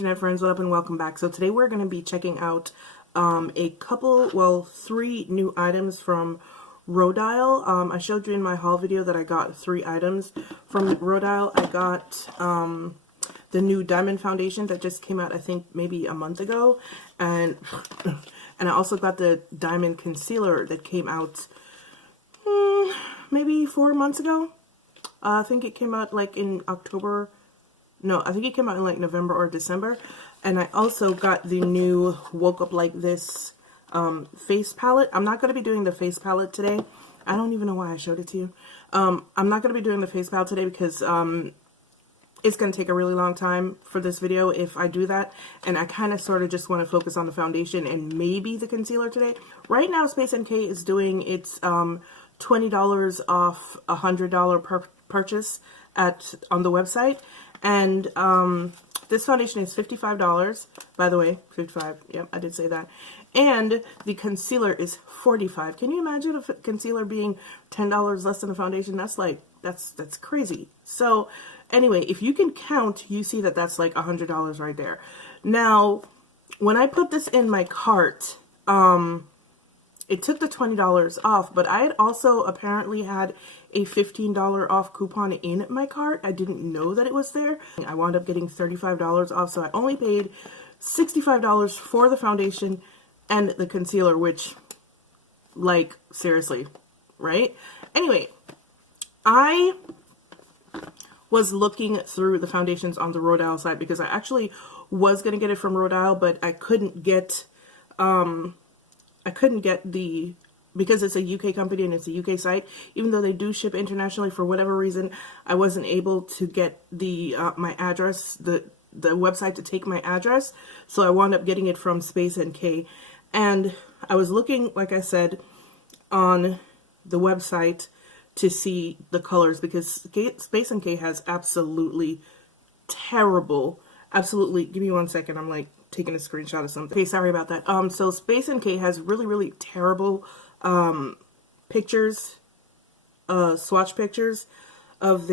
internet friends, what up and welcome back. So today we're going to be checking out three new items from Rodial. I showed you in my haul video that I got 3 items from Rodial. I got the new diamond foundation that just came out, I think maybe a month ago, and I also got the diamond concealer that came out maybe 4 months ago. I think it came out like in October. No, I think it came out in like November or December. And I also got the new Woke Up Like This face palette. I'm not going to be doing the face palette today. I don't even know why I showed it to you. I'm not going to be doing the face palette today because it's going to take a really long time for this video if I do that. And I kind of sort of just want to focus on the foundation and maybe the concealer today. Right now, Space NK is doing its $20 off a $100 purchase on the website. And this foundation is $55, by the way, 55, yep, I did say that. And the concealer is $45. Can you imagine a concealer being $10 less than a foundation? That's like, that's crazy. So anyway, if you can count, you see that that's like $100 right there. Now, when I put this in my cart, it took the $20 off, but I had also apparently had a $15 off coupon in my cart. I didn't know that it was there. I wound up getting $35 off, so I only paid $65 for the foundation and the concealer, which, like, seriously, right? Anyway, I was looking through the foundations on the Rodial site because I actually was going to get it from Rodial, but I couldn't get because it's a UK company and it's a UK site, even though they do ship internationally, for whatever reason, I wasn't able to get the my address, the website to take my address, so I wound up getting it from Space NK. And I was looking, like I said, on the website to see the colors because Space NK has absolutely terrible, give me 1 second, I'm like taking a screenshot of something. Okay, sorry about that. So Space NK has really terrible pictures, swatch pictures of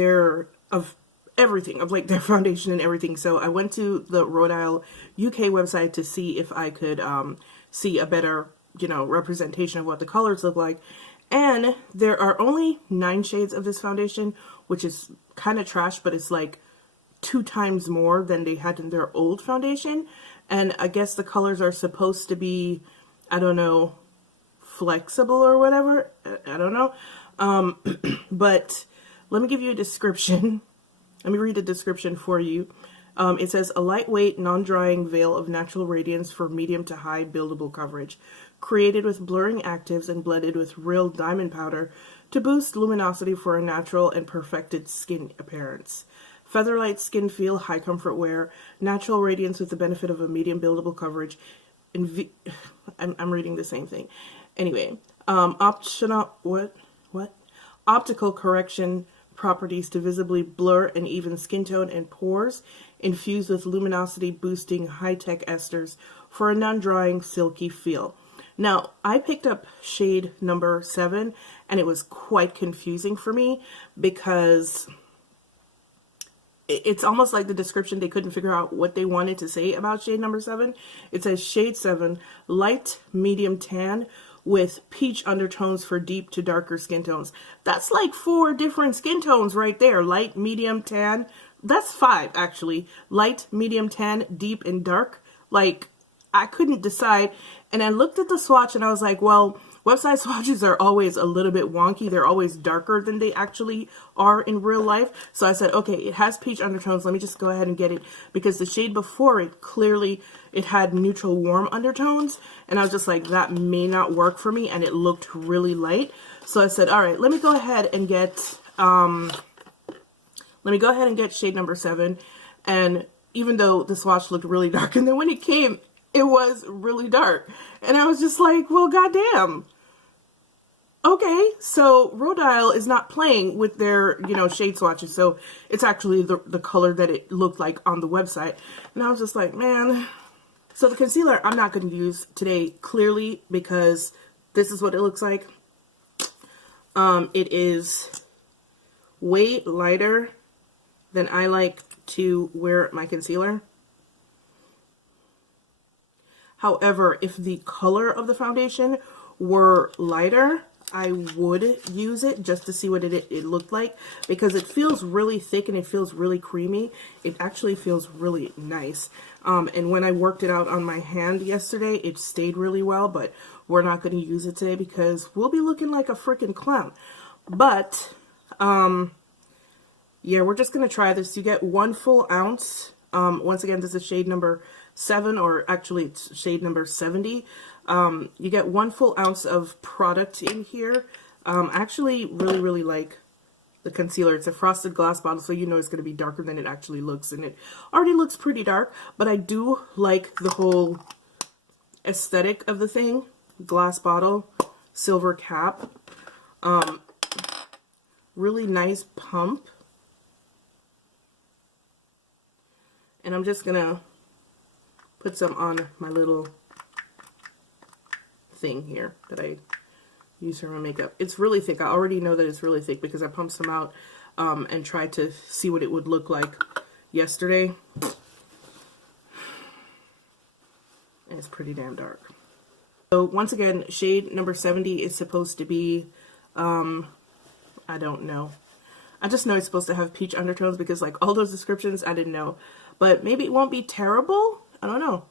everything, of like their foundation and everything. So I went to the Rodial UK website to see if I could see a better, representation of what the colors look like. And there are only 9 shades of this foundation, which is kind of trash, but it's like 2 times more than they had in their old foundation. And I guess the colors are supposed to be, I don't know, flexible or whatever. I don't know. But let me give you a description. Let me read the description for you. It says, a lightweight, non-drying veil of natural radiance for medium to high buildable coverage. Created with blurring actives and blended with real diamond powder to boost luminosity for a natural and perfected skin appearance. Featherlight skin feel, high comfort wear, natural radiance with the benefit of a medium buildable coverage. I'm reading the same thing. Anyway, optical correction properties to visibly blur and even skin tone and pores, infused with luminosity boosting high-tech esters for a non-drying silky feel. Now, I picked up shade number 7 and it was quite confusing for me because it's almost like the description, they couldn't figure out what they wanted to say about shade number 7. It says shade 7, light medium tan with peach undertones for deep to darker skin tones. That's like 4 different skin tones right there. Light, medium, tan. That's 5 actually. Light, medium, tan, deep, and dark. Like, I couldn't decide. And I looked at the swatch and I was like, well, website swatches are always a little bit wonky. They're always darker than they actually are in real life. So I said, okay, it has peach undertones. Let me just go ahead and get it, because the shade before it, clearly it had neutral warm undertones. And I was just like, that may not work for me. And it looked really light. So I said, all right, let me go ahead and get, shade number 7. And even though the swatch looked really dark, and then when it came, it was really dark. And I was just like, well, goddamn. Okay, so Rodial is not playing with their, shade swatches. So it's actually the color that it looked like on the website. And I was just like, man. So the concealer I'm not going to use today, clearly, because this is what it looks like. It is way lighter than I like to wear my concealer. However, if the color of the foundation were lighter, I would use it just to see what it looked like, because it feels really thick and it feels really creamy. It actually feels really nice. And when I worked it out on my hand yesterday, it stayed really well, but we're not going to use it today because we'll be looking like a freaking clown. But, yeah, we're just going to try this. You get 1 full ounce. Once again, this is shade number 7, or actually it's shade number 70. You get 1 full ounce of product in here. I actually really like the concealer. It's a frosted glass bottle, so you know it's going to be darker than it actually looks, and it already looks pretty dark, but I do like the whole aesthetic of the thing. Glass bottle, silver cap, really nice pump. And I'm just gonna put some on my little thing here that I use for my makeup. It's really thick. I already know that it's really thick because I pumped some out and tried to see what it would look like yesterday. And it's pretty damn dark. So once again, shade number 70 is supposed to be, I don't know. I just know it's supposed to have peach undertones because like all those descriptions, I didn't know. But maybe it won't be terrible. I don't know.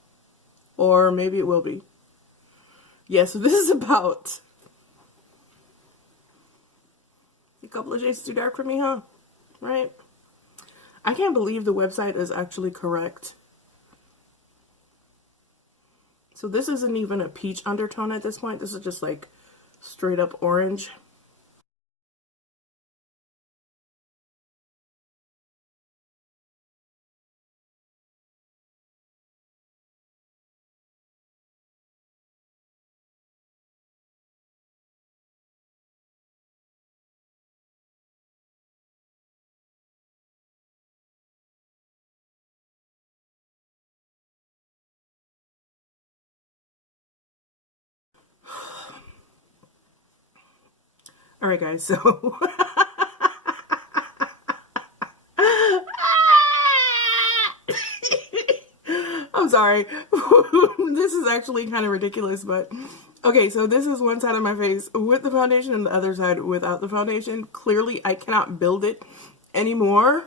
Or maybe it will be. Yeah, so this is about a couple of shades too dark for me, huh? Right? I can't believe the website is actually correct. So this isn't even a peach undertone at this point. This is just like straight up orange. All right, guys, so I'm sorry. This is actually kind of ridiculous, but okay, so this is one side of my face with the foundation and the other side without the foundation. Clearly, I cannot build it anymore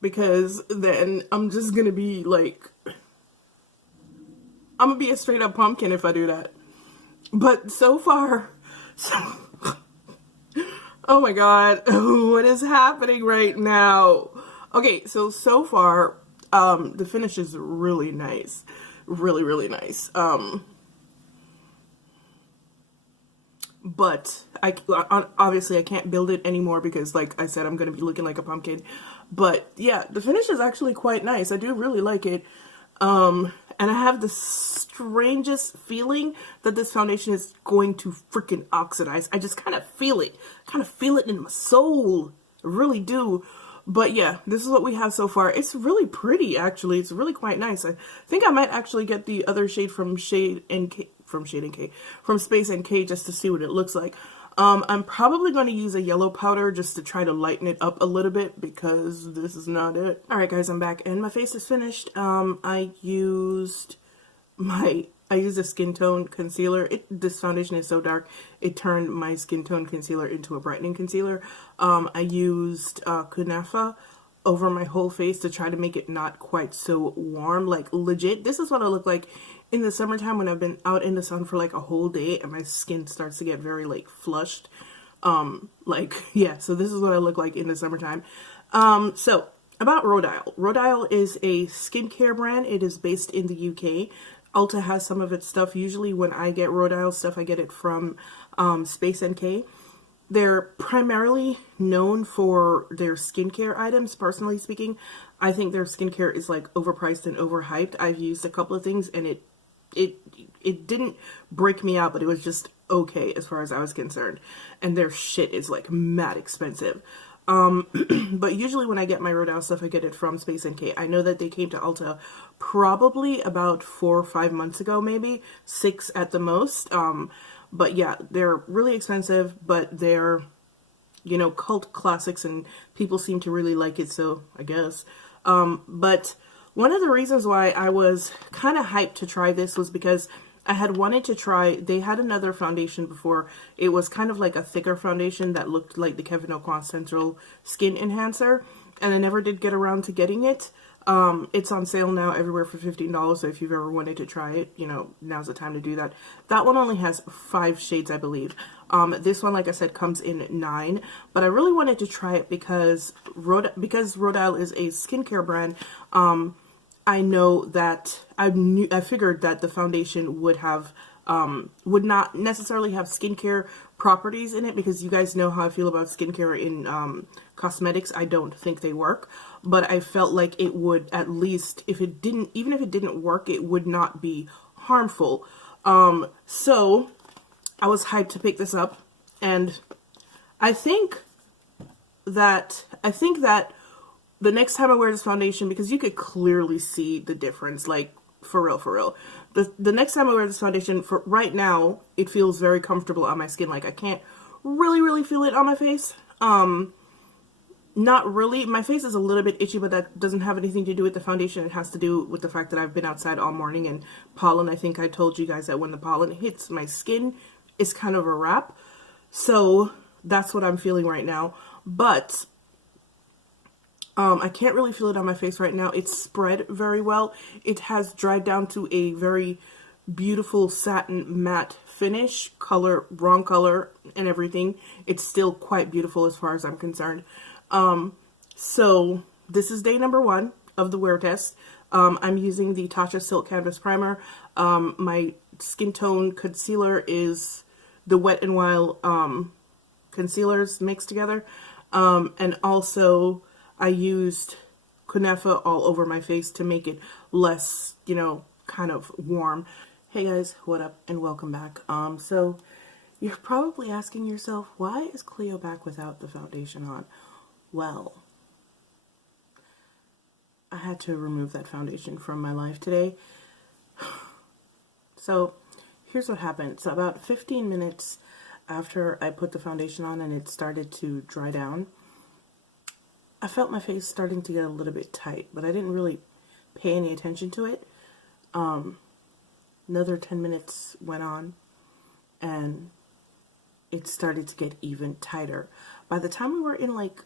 because then I'm just gonna be like, I'm gonna be a straight up pumpkin if I do that. But so far, oh my god, what is happening right now? Okay, so far, the finish is really nice. Really nice. But obviously I can't build it anymore because like I said, I'm going to be looking like a pumpkin. But yeah, the finish is actually quite nice. I do really like it. And I have the strangest feeling that this foundation is going to freaking oxidize. I just kind of feel it. Kind of feel it in my soul. I really do. But yeah, this is what we have so far. It's really pretty, actually. It's really quite nice. I think I might actually get the other shade from Space NK just to see what it looks like. I'm probably going to use a yellow powder just to try to lighten it up a little bit because this is not it. Alright guys, I'm back and my face is finished. I used a skin tone concealer. This foundation is so dark, it turned my skin tone concealer into a brightening concealer. I used Kunafa over my whole face to try to make it not quite so warm. Like legit, this is what I look like in the summertime when I've been out in the sun for like a whole day and my skin starts to get very like flushed. Like yeah, so this is what I look like in the summertime. So about Rodial. Rodial is a skincare brand. It is based in the UK. Ulta has some of its stuff. Usually when I get Rodial stuff, I get it from Space NK. They're primarily known for their skincare items. Personally speaking, I think their skincare is like overpriced and overhyped. I've used a couple of things and it didn't break me out, but it was just okay as far as I was concerned. And their shit is like mad expensive. But usually when I get my Rodial stuff, I get it from Space NK. I know that they came to Ulta probably about 4 or 5 months ago, maybe 6 at the most. But yeah, they're really expensive, but they're, you know, cult classics and people seem to really like it, so I guess. But One of the reasons why I was kind of hyped to try this was because I had wanted to try, they had another foundation before. It was kind of like a thicker foundation that looked like the Kevyn Aucoin Central Skin Enhancer, and I never did get around to getting it. It's on sale now everywhere for $15, so if you've ever wanted to try it, you know, now's the time to do that. That one only has 5 shades, I believe. This one, like I said, comes in 9, but I really wanted to try it because Rodial is a skincare brand. I know that I figured that the foundation would have would not necessarily have skincare properties in it, because you guys know how I feel about skincare in cosmetics. I don't think they work, but I felt like it would, at least if it didn't, even if it didn't work, it would not be harmful. So I was hyped to pick this up, and I think that the next time I wear this foundation, because you could clearly see the difference, like for real. The next time I wear this foundation, for right now, it feels very comfortable on my skin. Like I can't really feel it on my face. Not really. My face is a little bit itchy, but that doesn't have anything to do with the foundation. It has to do with the fact that I've been outside all morning, and pollen. I think I told you guys that when the pollen hits my skin, it's kind of a wrap. So that's what I'm feeling right now. But I can't really feel it on my face right now. It's spread very well. It has dried down to a very beautiful satin matte finish, color, wrong color and everything. It's still quite beautiful as far as I'm concerned. So this is day number 1 of the wear test. I'm using the Tatcha Silk Canvas Primer. My skin tone concealer is the Wet n Wild concealers mixed together. And also I used Kunafa all over my face to make it less, you know, kind of warm. Hey guys, what up and welcome back. So you're probably asking yourself, why is Cleo back without the foundation on? Well, I had to remove that foundation from my life today. So here's what happened. So about 15 minutes after I put the foundation on and it started to dry down, I felt my face starting to get a little bit tight, but I didn't really pay any attention to it. Another 10 minutes went on and it started to get even tighter. By the time we were in like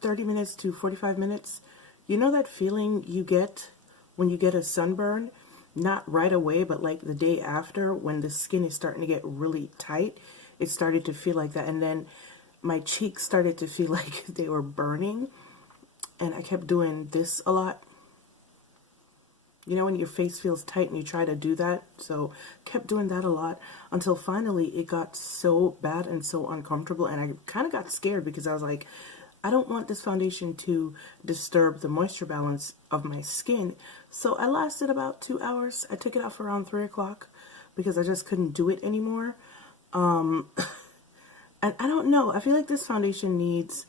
30 minutes to 45 minutes, you know that feeling you get when you get a sunburn? Not right away, but like the day after, when the skin is starting to get really tight. It started to feel like that, and then my cheeks started to feel like they were burning, and I kept doing this a lot. You know when your face feels tight and you try to do that? So kept doing that a lot until finally it got so bad and so uncomfortable, and I kind of got scared because I was like, I don't want this foundation to disturb the moisture balance of my skin. So I lasted about 2 hours. I took it out for around 3 o'clock because I just couldn't do it anymore. And I don't know, I feel like this foundation needs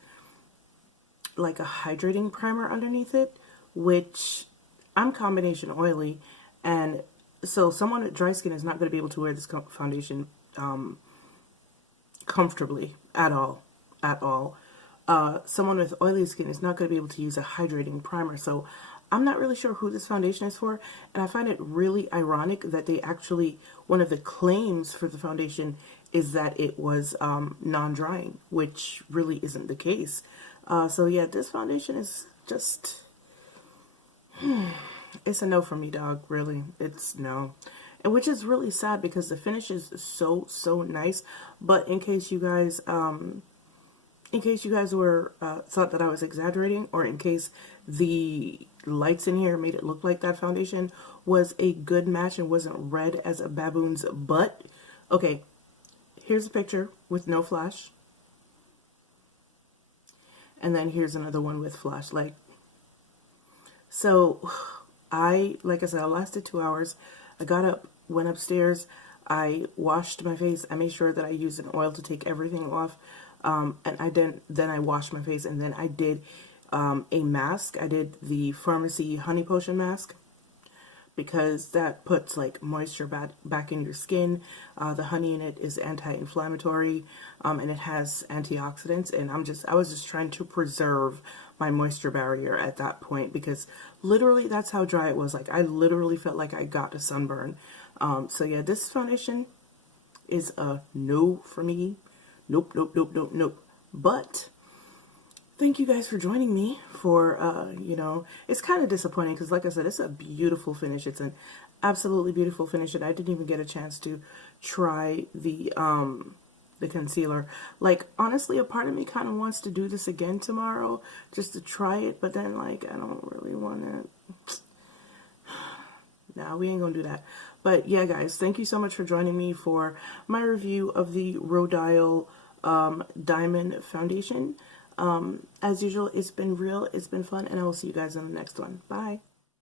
like a hydrating primer underneath it, which I'm combination oily, and so someone with dry skin is not going to be able to wear this foundation comfortably at all. Someone with oily skin is not going to be able to use a hydrating primer. So I'm not really sure who this foundation is for, and I find it really ironic that they actually, one of the claims for the foundation is that it was non-drying, which really isn't the case. So yeah, this foundation is just, it's a no for me, dog, really. It's no. And which is really sad because the finish is so nice. But in case you guys were thought that I was exaggerating, or in case the lights in here made it look like that foundation was a good match and wasn't red as a baboon's butt. Okay, here's a picture with no flash. And then here's another one with flash. Like, so like I said, I lasted 2 hours. I got up, went upstairs, I washed my face. I made sure that I used an oil to take everything off. And then I washed my face, and then I did a mask. I did the Pharmacy Honey Potion mask. because that puts like moisture back in your skin. The honey in it is anti-inflammatory, and it has antioxidants, and I was just trying to preserve my moisture barrier at that point, because literally that's how dry it was. Like, I literally felt like I got a sunburn. So yeah, this foundation is a no for me. Nope, nope, nope, nope, nope. But thank you guys for joining me for, you know, it's kind of disappointing because, like I said, it's a beautiful finish. It's an absolutely beautiful finish, and I didn't even get a chance to try the concealer. Like, honestly, a part of me kind of wants to do this again tomorrow just to try it, but then, like, I don't really want to. No, we ain't gonna do that. But yeah, guys, thank you so much for joining me for my review of the Rodial Diamond Foundation. As usual, it's been real, it's been fun, and I will see you guys in the next one. Bye.